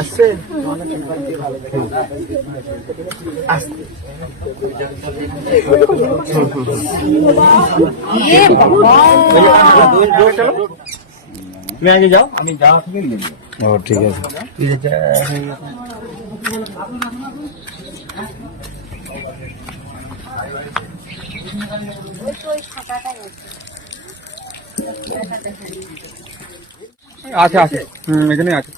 আসছে তুমি আগে যাও আমি যাওয়া থেকে নিয়ে নেব। ও ঠিক আছে ঠিক আছে আছে আছে হুম এখানে আছে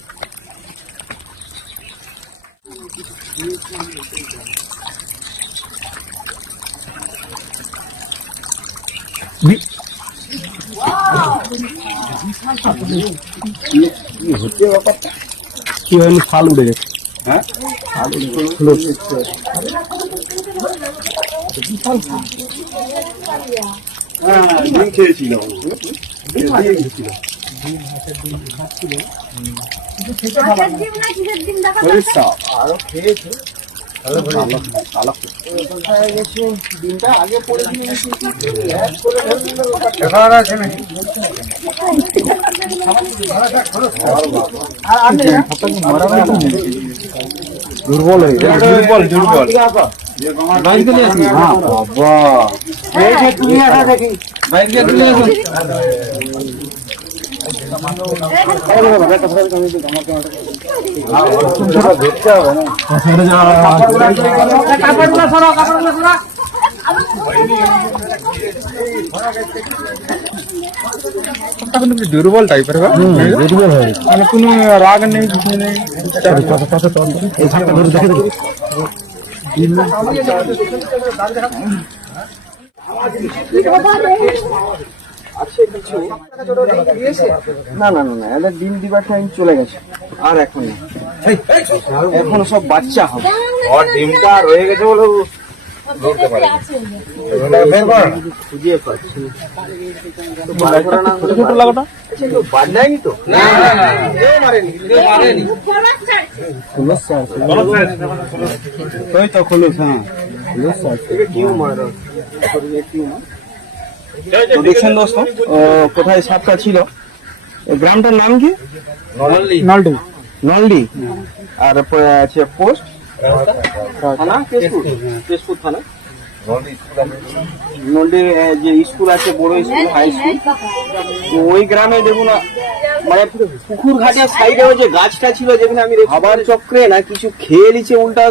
কি হয়নি ফাল উড়ে গেছে। ডিম খেয়েছিল। আরও খেয়েছে ডিমটা আগে পড়ে দিয়ে দুর্বল হয়ে দুর্বল দুর্বল বাইক দুর্বল টাইপের দুর্বল হয়ে কোনো রাগ নেই কিছু নেই দেখে দেখি না না না না এদের ডিম দিবার টাইম চলে গেছে। আর এখন এখন সব বাচ্চা হবে। ওর ডিমটা রয়ে গেছে বলে ধরতে পারে পাচ্ছি না। তো না আচ্ছা, মারেনি? মারেনি। তো খুলুস হ্যাঁ। খুলুস কেউ মারে কেউ মারে। তো দেখছেন দোস্ত কোথায় সাপটা ছিল? গ্রামটার নাম কি? নলডি। নলডি। আর আছে পোস্ট। থানা? কেশপুর। কেশপুর থানা? নলডির যে স্কুল আছে বড় স্কুল হাই স্কুল ওই গ্রামে দেখুন মানে পুকুর ঘাটের সাইডে যে গাছটা ছিল যেখানে আমি খাবার চক্রে না কিছু খেয়ে নিচ্ছে উল্টা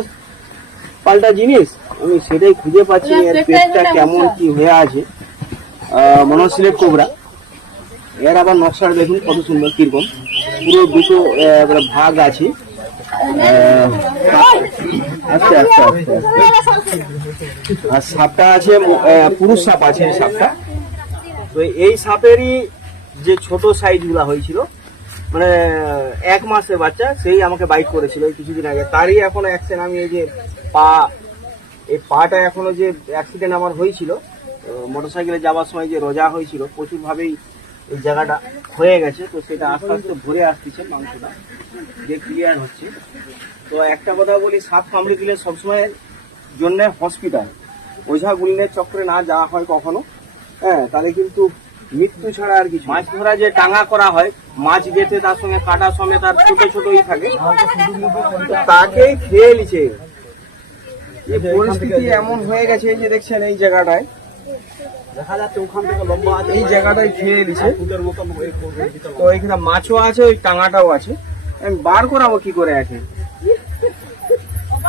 পাল্টা জিনিস? আমি সেটাই খুঁজে পাচ্ছি পেটটা কেমন কি হয়ে আছে। আহ, মনে হয় সিলেক্ট কোবরা। এর আবার নকশাটা দেখুন কত সুন্দর কীরকম। পুরো দুটো মানে ভাগ আছে। আস্তে আস্তে। আর সাপটা আছে পুরুষ সাপ আছে এই সাপটা। তো এই সাপেরই যে ছোট সাইজগুলা হয়েছিল মানে এক মাসের বাচ্চা সেই আমাকে বাইক করেছিল কিছুদিন আগে। তারই এখন অ্যাকশন আমি এই যে পা এই পাটা এখনও যে অ্যাক্সিডেন্ট আমার হয়েছিল মোটর সাইকেলে যাওয়ার সময় যে রোজা হয়েছিল প্রচুর ভাবেই এই জায়গাটা হয়ে গেছে। তো সেটা আস্তে আস্তে ভরে আসতেছে মাংসটা। যে ক্লিয়ার হচ্ছে। তো একটা কথা বলি সাপ কামড়ে দিলে সবসময়ের জন্য হসপিটাল ওঝা গুলিনের চক্রে না যাওয়া হয় কখনো? হ্যাঁ তাহলে কিন্তু মৃত্যু ছাড়া আর কিছু মাছ ধরা যে টাঙা করা হয়, মাছ বেঁধে তার সঙ্গে কাটা সমেত তার ছোট ছোটই থাকে। তাকেই খেয়ে নিছে। পরিস্থিতি এমন হয়ে গেছে যে দেখছেন এই জায়গাটায় দেখা যাচ্ছে ওখান থেকে লম্বা আছে এই জায়গাটায় খেয়ে তো এখানে মাছও আছে ওই টাঙাটাও আছে। আমি বার করাবো কি করে একে?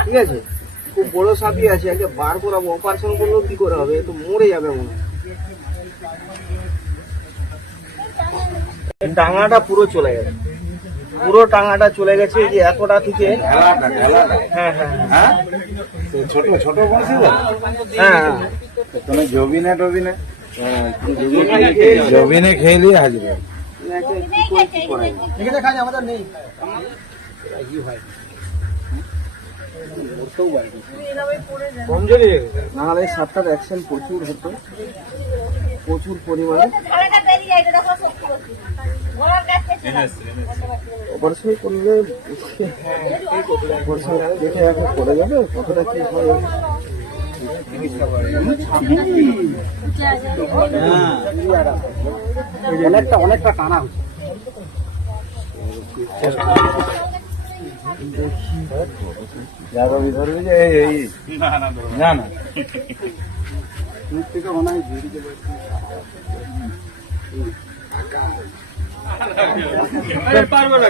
ঠিক আছে? খুব বড় সাপই আছে একে বার করাবো। অপারেশন করলেও কি করে হবে? তো মরে যাবে মনে টাঙাটা পুরো চলে গেছে। পুরো টাঙাটা চলে গেছে এই যে এতটা থেকে। হ্যাঁ হ্যাঁ হ্যাঁ। ছোট ছোট হ্যাঁ। তুমি জবিনে টবিনে? খেয়ে জবিনে খেয়ে দিয়ে নাহলে এই অ্যাকশন প্রচুর হতো। প্রচুর পরিমাণে। অপারেশন করলে দেখে এখন করে যাবে। কতটা কি হয়? অনেকটা অনেকটা টানা না না। থেকে হয় পারব না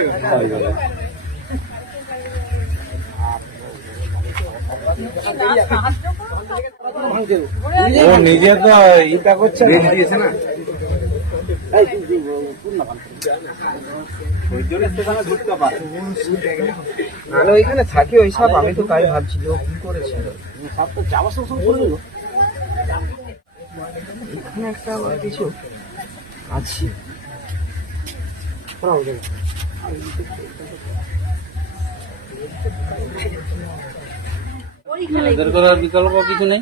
ও নিজে তো ইটা করছে রেট দিয়েছে না ওইখানে থাকি, ওই সাপ, আমি তো তাই ভাবছি যে কি করেছে। তো যাওয়ার সব সময় এখানে একটা কিছু আছে। এদের করার বিকল্প কিছু নেই?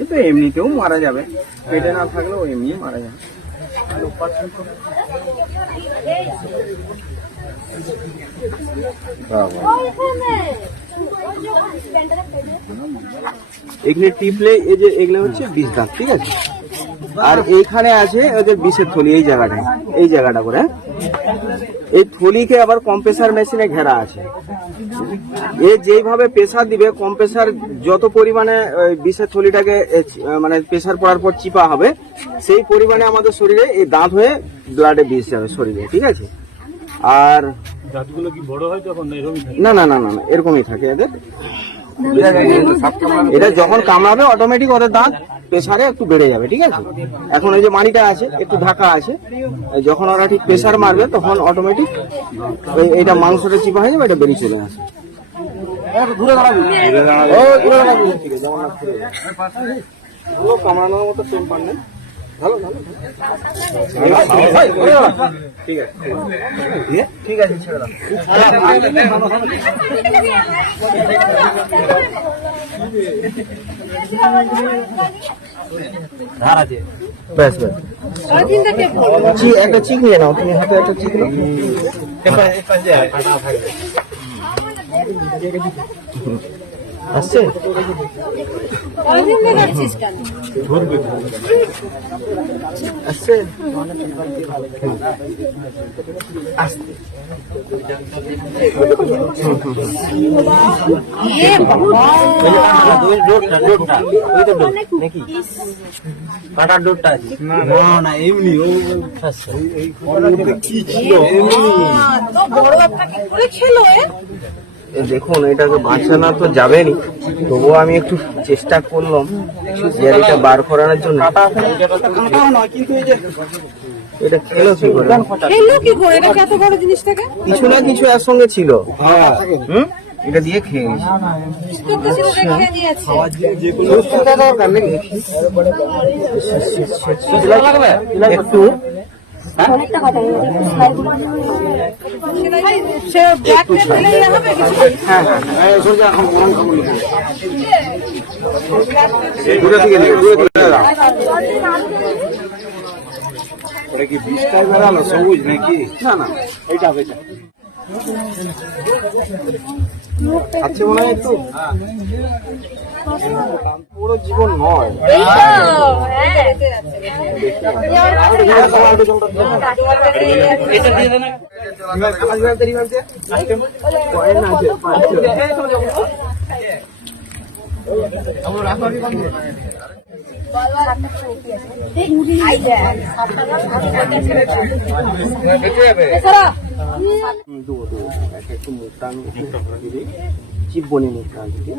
এ তো এমনিতেও মারা যাবে। পেটে না থাকলেও এমনি মারা যাবে। এখানে টিপলে এই যে এগুলো হচ্ছে বিষ দাঁত ঠিক আছে? আর এইখানে আছে ওদের বিষের থলি এই জায়গাটা এই জায়গাটা করে হ্যাঁ? এই থলিকে আবার কম্প্রেসার মেশিনে ঘেরা আছে। এ যেইভাবে প্রেসার দিবে কম্প্রেসার যত পরিমাণে ওই বিষের থলিটাকে মানে প্রেসার পড়ার পর চিপা হবে সেই পরিমাণে আমাদের শরীরে এই দাঁত হয়ে ব্লাডে বিষ যাবে শরীরে ঠিক আছে? আর দাঁতগুলো কি বড় হয় তখন এরকমই থাকে? না না না না না, এরকমই থাকে এদের। এটা যখন কামড়াবে অটোমেটিক ওদের দাঁত প্রেসারে একটু বেড়ে যাবে ঠিক আছে? এখন এই যে মানিটা আছে একটু ঢাকা আছে যখন ওরা ঠিক প্রেসার মারবে তখন অটোমেটিক এইটা মাংসটা চিপা হয়ে যাবে এটা বেরিয়ে চলে আসে। ঘুরে দাঁড়াবি ও, দাঁড়াবি। কামড়ানোর মতো টেম্পার নেই। ভালো ঠিক আছে ঠিক আছে ছেড়ে দাও। ব্যাস ব্যাস একটা চিক নিয়ে নাও তুমি হাতে একটা চিক নাও আসছে কয়দিন আসছে কাটার ডোরটা আছে? না না এমনি ও কি ছিল বড় খেলো দেখুন এটাকে বাঁচানো তো যাবেনি। তবুও আমি একটু চেষ্টা করলাম যে এটা বার করানোর জন্য। এটা খেলো কি করে? খেলো কি করে? এটা এত বড় কিছু না কিছু এর সঙ্গে ছিল। হুম? এটা দিয়ে খেয়ে একটু। দূরে থেকে দিও, দূরে থেকে দাও। এটা কি বিষটাই বেরালো সবুজ নাকি? না না এইটা এইটা। আচ্ছা মনে হয় একটু পুরো জীবন নয়। এই তো দিই চিপবনি মুখটা আগে, ঠিক?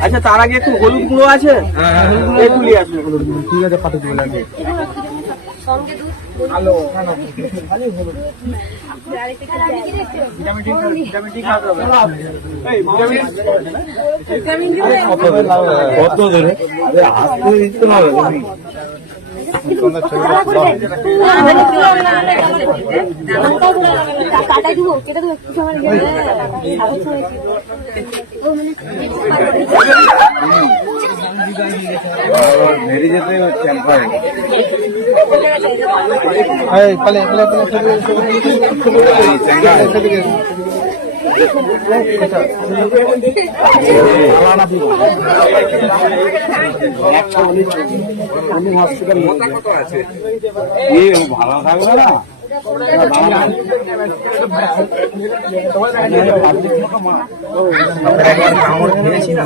আচ্ছা তার আগে একটু হলুদ গুঁড়ো আছে? একটু নিয়ে আসবে হলুদ গুঁড়ো ঠিক আছে পাঠিয়ে দেবো লাগে সঙ্গে কত ধরে? আসতে দিতে না মেরে যেতে চ্যাম্পার এই পালে পালে এই ভালো থাকবে না? আমরা খেয়েছি না